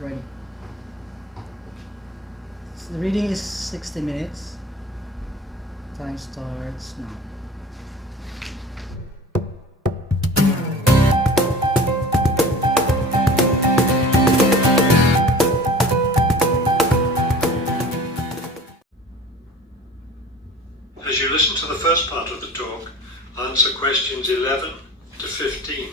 Ready. So the reading is 60 minutes. Time starts now. As you listen to the first part of the talk, answer questions 11 to 15.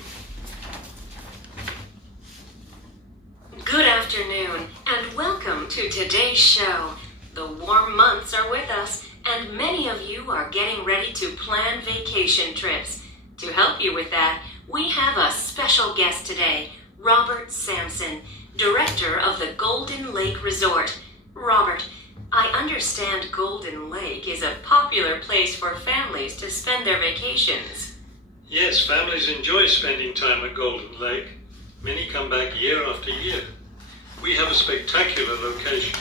Good afternoon and welcome to today's show. The warm months are with us and many of you are getting ready to plan vacation trips. To help you with that, we have a special guest today, Robert Sampson, director of the Golden Lake Resort. Robert, I understand Golden Lake is a popular place for families to spend their vacations. Yes, families enjoy spending time at Golden Lake. Many come back year after year. We have a spectacular location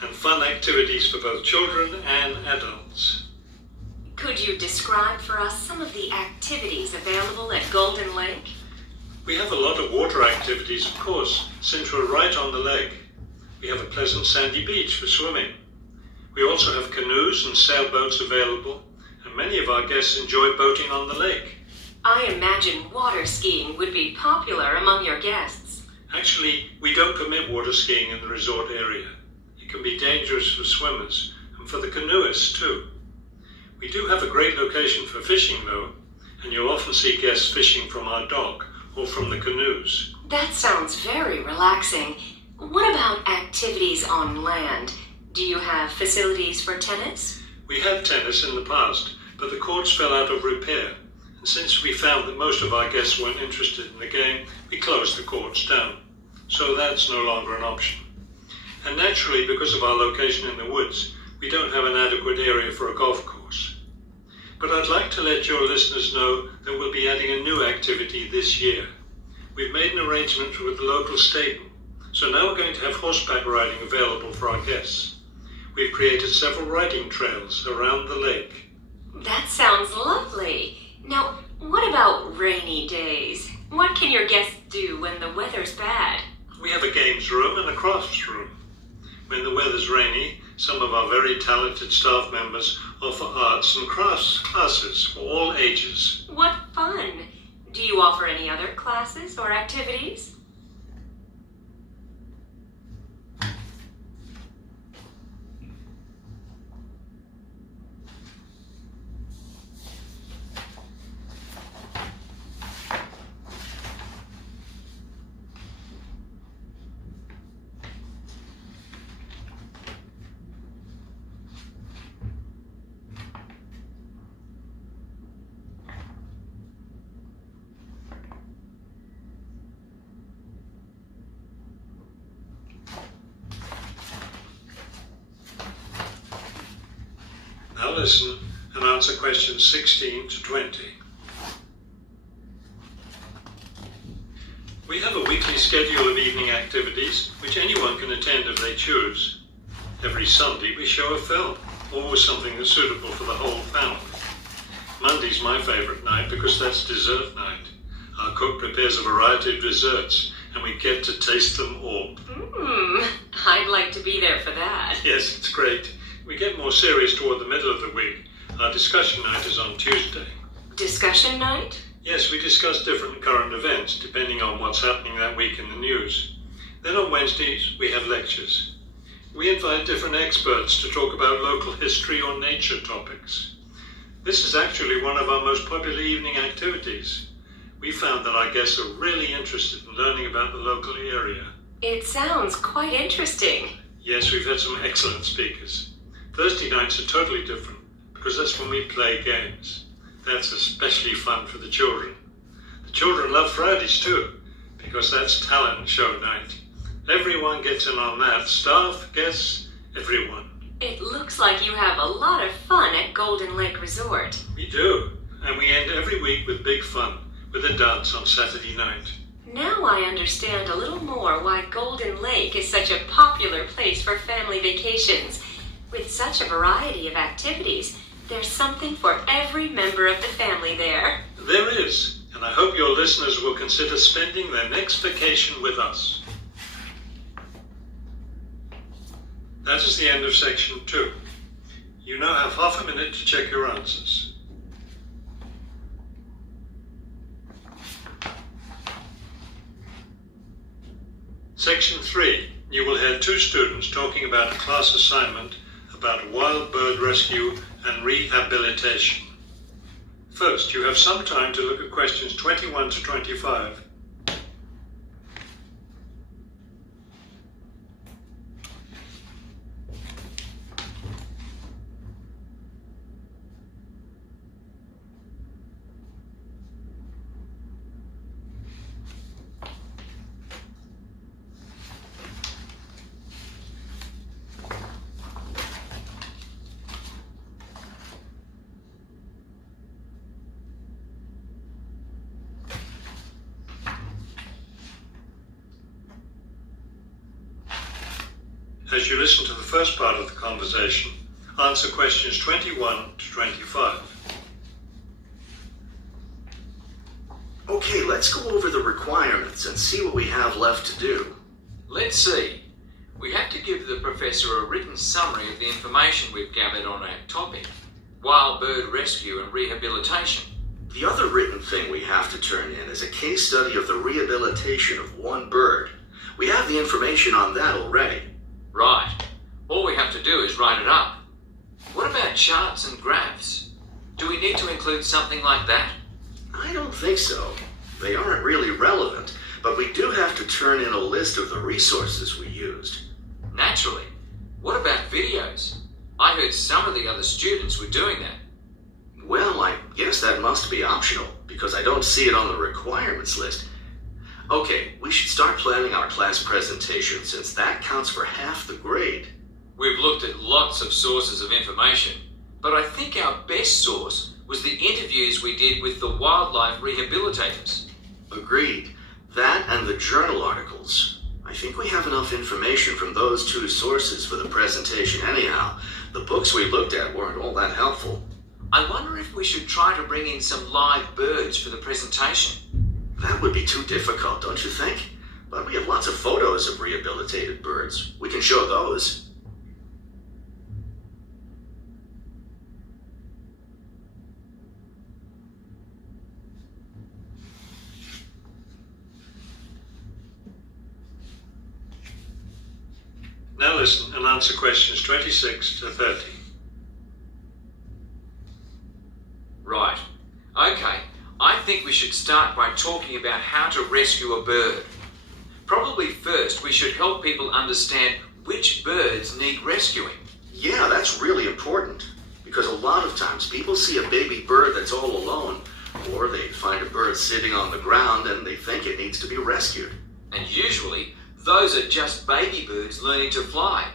and fun activities for both children and adults. Could you describe for us some of the activities available at Golden Lake? We have a lot of water activities, of course, since we're right on the lake. We have a pleasant sandy beach for swimming. We also have canoes and sailboats available, and many of our guests enjoy boating on the lake. I imagine water skiing would be popular among your guests. Actually, we don't permit water skiing in the resort area. It can be dangerous for swimmers and for the canoeists too. We do have a great location for fishing though, and you'll often see guests fishing from our dock or from the canoes. That sounds very relaxing. What about activities on land? Do you have facilities for tennis? We had tennis in the past, but the courts fell out of repair. And since we found that most of our guests weren't interested in the game, we closed the courts down. So that's no longer an option. And naturally, because of our location in the woods, we don't have an adequate area for a golf course. But I'd like to let your listeners know that we'll be adding a new activity this year. We've made an arrangement with the local stable, so now we're going to have horseback riding available for our guests. We've created several riding trails around the lake. That sounds lovely. Now, what about rainy days? What can your guests do when the weather's bad? We have a games room and a crafts room. When the weather's rainy, some of our very talented staff members offer arts and crafts classes for all ages. What fun! Do you offer any other classes or activities? Now listen and answer questions 16 to 20. We have a weekly schedule of evening activities which anyone can attend if they choose. Every Sunday we show a film, always something that's suitable for the whole family. Monday's my favourite night because that's dessert night. Our cook prepares a variety of desserts and we get to taste them all. I'd like to be there for that. Yes, it's great. We get more serious toward the middle of the week. Our discussion night is on Tuesday. Discussion night? Yes, we discuss different current events depending on what's happening that week in the news. Then on Wednesdays, we have lectures. We invite different experts to talk about local history or nature topics. This is actually one of our most popular evening activities. We found that our guests are really interested in learning about the local area. It sounds quite interesting. Yes, we've had some excellent speakers. Thursday nights are totally different because that's when we play games. That's especially fun for the children. The children love Fridays too because that's talent show night. Everyone gets in on that, staff, guests, everyone. It looks like you have a lot of fun at Golden Lake Resort. We do, and we end every week with big fun, with a dance on Saturday night. Now I understand a little more why Golden Lake is such a popular place for family vacations. With such a variety of activities, there's something for every member of the family there. There is, and I hope your listeners will consider spending their next vacation with us. That is the end of section 2. You now have half a minute to check your answers. Section 3. You will hear 2 students talking about a class assignment about wild bird rescue and rehabilitation. First, you have some time to look at questions 21 to 25. As you listen to the first part of the conversation, answer questions 21 to 25. Okay, let's go over the requirements and see what we have left to do. Let's see. We have to give the professor a written summary of the information we've gathered on our topic, wild bird rescue and rehabilitation. The other written thing we have to turn in is a case study of the rehabilitation of one bird. We have the information on that already. Right. All we have to do is write it up. What about charts and graphs? Do we need to include something like that? I don't think so. They aren't really relevant, but we do have to turn in a list of the resources we used. Naturally. What about videos? I heard some of the other students were doing that. Well, I guess that must be optional, because I don't see it on the requirements list. Okay, we should start planning our class presentation, since that counts for half the grade. We've looked at lots of sources of information, but I think our best source was the interviews we did with the wildlife rehabilitators. Agreed. That and the journal articles. I think we have enough information from those 2 sources for the presentation anyhow. The books we looked at weren't all that helpful. I wonder if we should try to bring in some live birds for the presentation. That would be too difficult, don't you think? But we have lots of photos of rehabilitated birds. We can show those. Now listen and answer questions 26 to 30. Right. Okay. I think we should start by talking about how to rescue a bird. Probably first we should help people understand which birds need rescuing. Yeah, that's really important. Because a lot of times people see a baby bird that's all alone, or they find a bird sitting on the ground and they think it needs to be rescued. And usually, those are just baby birds learning to fly.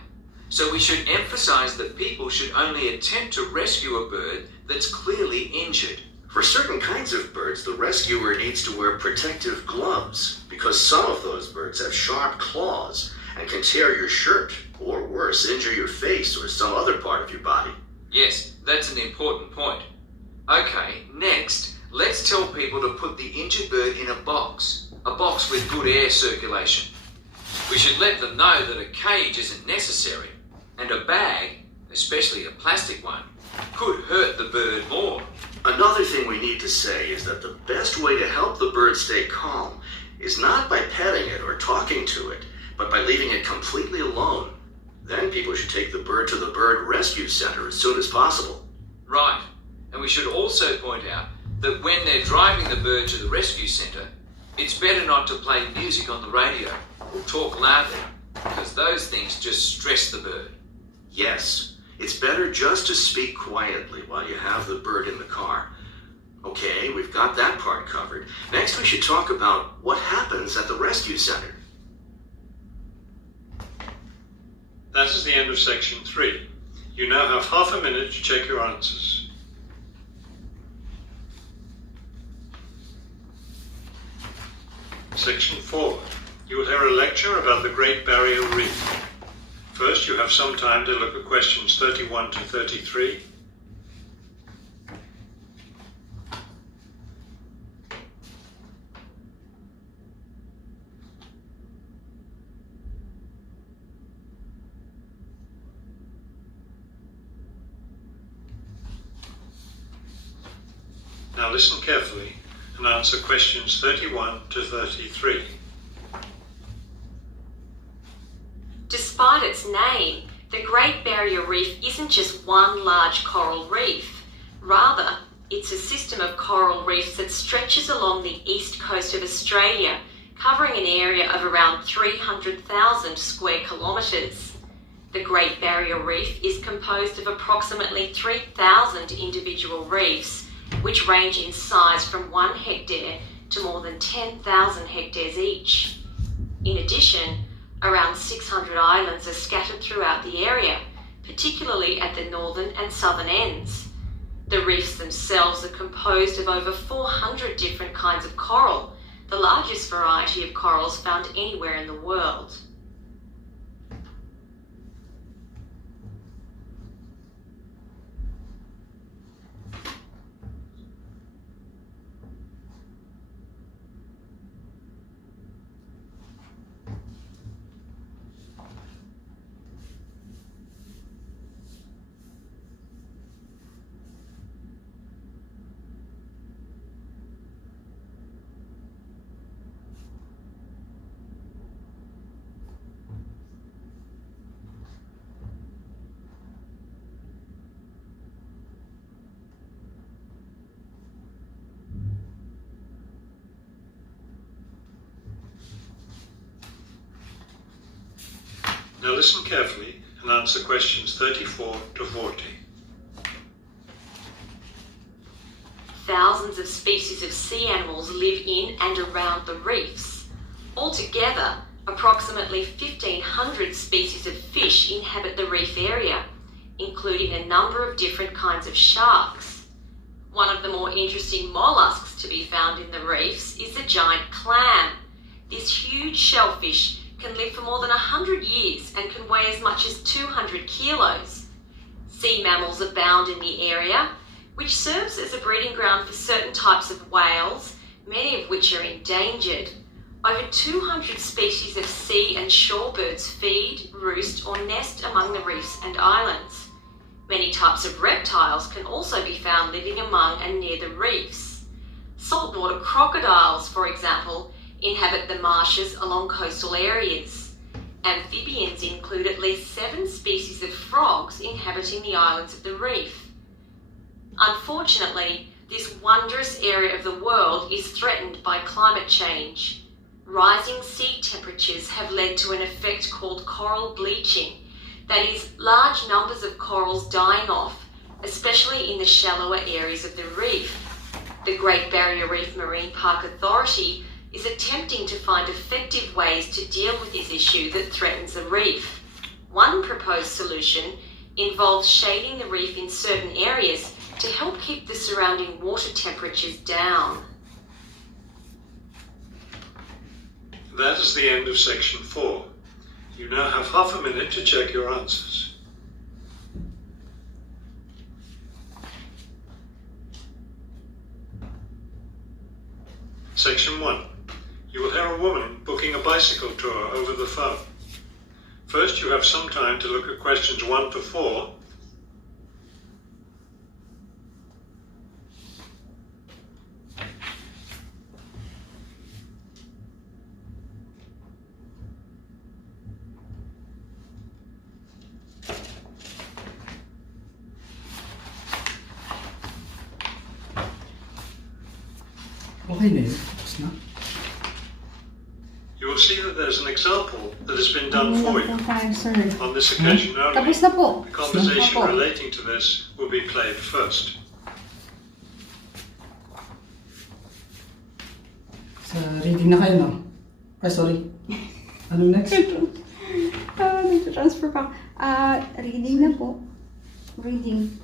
So we should emphasize that people should only attempt to rescue a bird that's clearly injured. For certain kinds of birds, the rescuer needs to wear protective gloves, because some of those birds have sharp claws and can tear your shirt, or worse, injure your face or some other part of your body. Yes, that's an important point. Okay, next, let's tell people to put the injured bird in a box with good air circulation. We should let them know that a cage isn't necessary, and a bag, especially a plastic one, could hurt the bird more. Another thing we need to say is that the best way to help the bird stay calm is not by petting it or talking to it, but by leaving it completely alone. Then people should take the bird to the bird rescue center as soon as possible. Right, and we should also point out that when they're driving the bird to the rescue center, it's better not to play music on the radio or talk loudly, because those things just stress the bird. Yes. It's better just to speak quietly while you have the bird in the car. Okay, we've got that part covered. Next, we should talk about what happens at the rescue center. That is the end of section 3. You now have half a minute to check your answers. Section 4. You will hear a lecture about the Great Barrier Reef. First, you have some time to look at questions 31 to 33. Now listen carefully and answer questions 31 to 33. Despite its name, the Great Barrier Reef isn't just one large coral reef. Rather, it's a system of coral reefs that stretches along the east coast of Australia, covering an area of around 300,000 square kilometres. The Great Barrier Reef is composed of approximately 3,000 individual reefs, which range in size from 1 hectare to more than 10,000 hectares each. In addition, around 600 islands are scattered throughout the area, particularly at the northern and southern ends. The reefs themselves are composed of over 400 different kinds of coral, the largest variety of corals found anywhere in the world. Now listen carefully and answer questions 34 to 40. Thousands of species of sea animals live in and around the reefs. Altogether, approximately 1,500 species of fish inhabit the reef area, including a number of different kinds of sharks. One of the more interesting mollusks to be found in the reefs is the giant clam. This huge shellfish can live for more than 100 years and can weigh as much as 200 kilos. Sea mammals abound in the area, which serves as a breeding ground for certain types of whales, many of which are endangered. Over 200 species of sea and shorebirds feed, roost or nest among the reefs and islands. Many types of reptiles can also be found living among and near the reefs. Saltwater crocodiles, for example, inhabit the marshes along coastal areas. Amphibians include at least 7 species of frogs inhabiting the islands of the reef. Unfortunately, this wondrous area of the world is threatened by climate change. Rising sea temperatures have led to an effect called coral bleaching, that is, large numbers of corals dying off, especially in the shallower areas of the reef. The Great Barrier Reef Marine Park Authority is attempting to find effective ways to deal with this issue that threatens the reef. One proposed solution involves shading the reef in certain areas to help keep the surrounding water temperatures down. That is the end of section 4. You now have half a minute to check your answers. Section 1. You will hear a woman booking a bicycle tour over the phone. First, you have some time to look at questions 1 to 4. Okay na yun. Tapos na. You will see that there's an example that has been done for you. Sir. On this occasion only, Tapos na po. the conversation Opo. relating to this will be played first. Sa reading na kayo, no? Ay, sorry. Ano next? Nag-transfer pa. Reading na po. Reading.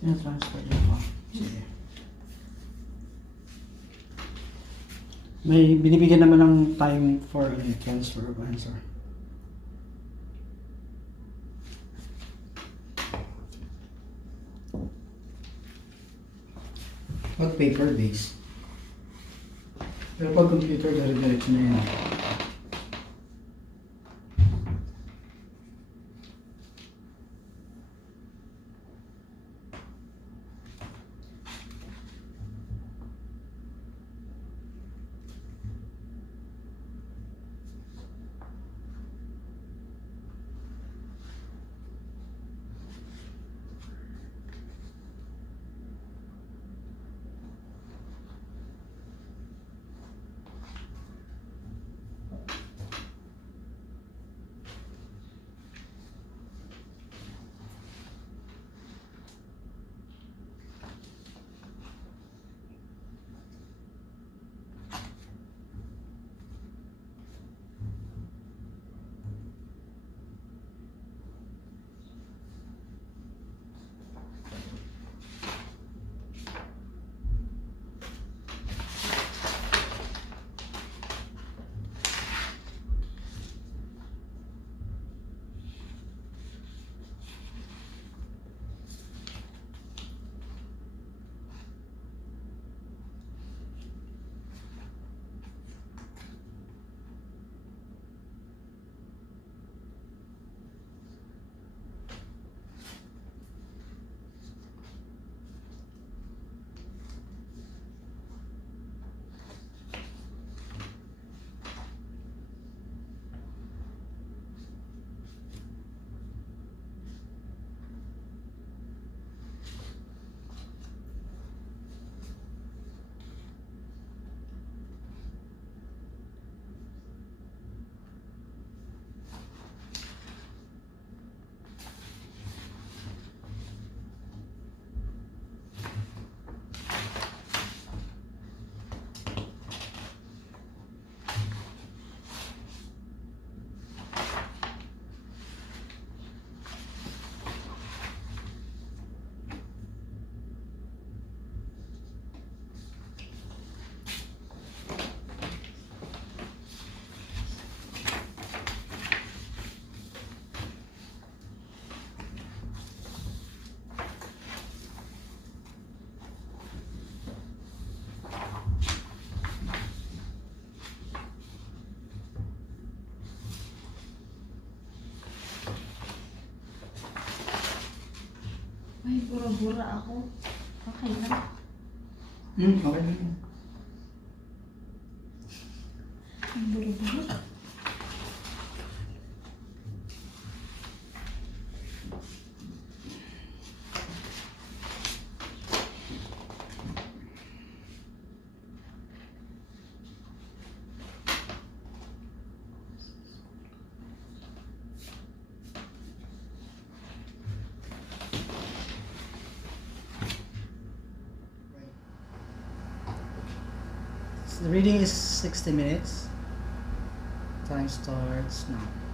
Tinatransfer din ko. Sige. May binibigyan naman ng time for transfer of answer. Pag paper based. Pero pag computer, dire-diretso na yun. Ay, bura-bura ako. Okay lang. Okay lang yun. Ay, bura-bura. The reading is 60 minutes. Time starts now.